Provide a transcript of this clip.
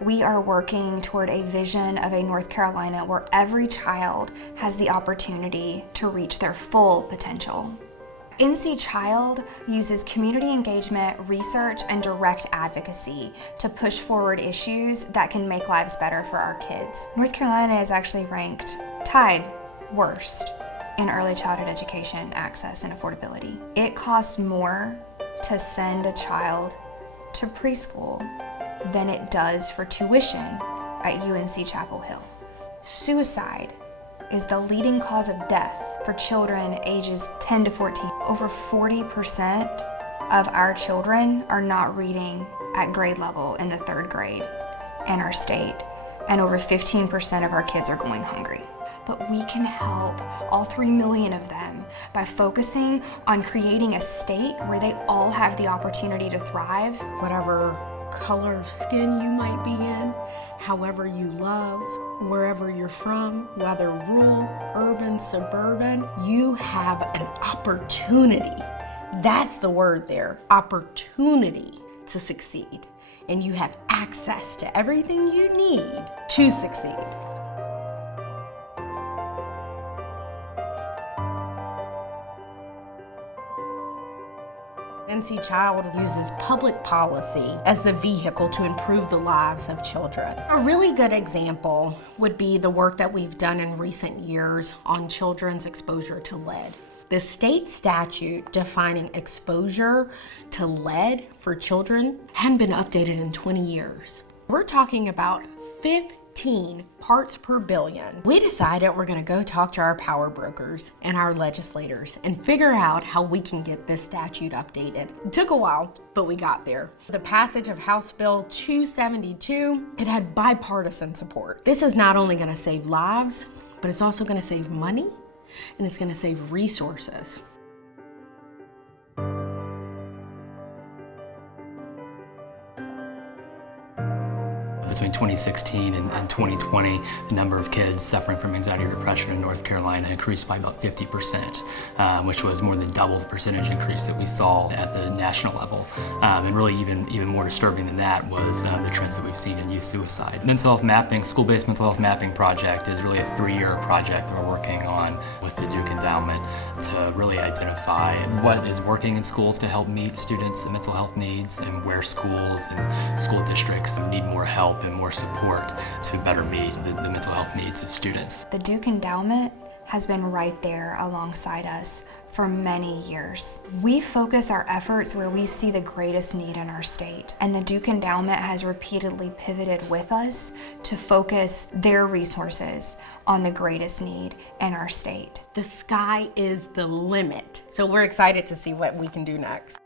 We are working toward a vision of a North Carolina where every child has the opportunity to reach their full potential. NC Child uses community engagement, research, and direct advocacy to push forward issues that can make lives better for our kids. North Carolina is actually tied worst in early childhood education access and affordability. It costs more to send a child to preschool than it does for tuition at UNC Chapel Hill. Suicide is the leading cause of death for children ages 10 to 14. Over 40% of our children are not reading at grade level in the 3rd grade in our state, and over 15% of our kids are going hungry. But we can help all 3 million of them by focusing on creating a state where they all have the opportunity to thrive. Whatever color of skin you might be in, however you love, wherever you're from, whether rural, urban, suburban, you have an opportunity. That's the word there, opportunity to succeed. And you have access to everything you need to succeed. NC Child uses public policy as the vehicle to improve the lives of children. A really good example would be the work that we've done in recent years on children's exposure to lead. The state statute defining exposure to lead for children hadn't been updated in 20 years. We're talking about 15 parts per billion. We decided we're gonna go talk to our power brokers and our legislators and figure out how we can get this statute updated. It took a while, but we got there. The passage of House Bill 272, it had bipartisan support. This is not only gonna save lives, but it's also gonna save money and it's gonna save resources. Between 2016 and 2020, the number of kids suffering from anxiety or depression in North Carolina increased by about 50%, which was more than double the percentage increase that we saw at the national level. And really even more disturbing than that was the trends that we've seen in youth suicide. Mental health mapping, school-based mental health mapping project is really a 3-year project that we're working on with the Duke Endowment to really identify what is working in schools to help meet students' mental health needs and where schools and school districts need more help and more support to better meet the mental health needs of students. The Duke Endowment has been right there alongside us for many years. We focus our efforts where we see the greatest need in our state, and the Duke Endowment has repeatedly pivoted with us to focus their resources on the greatest need in our state. The sky is the limit, so we're excited to see what we can do next.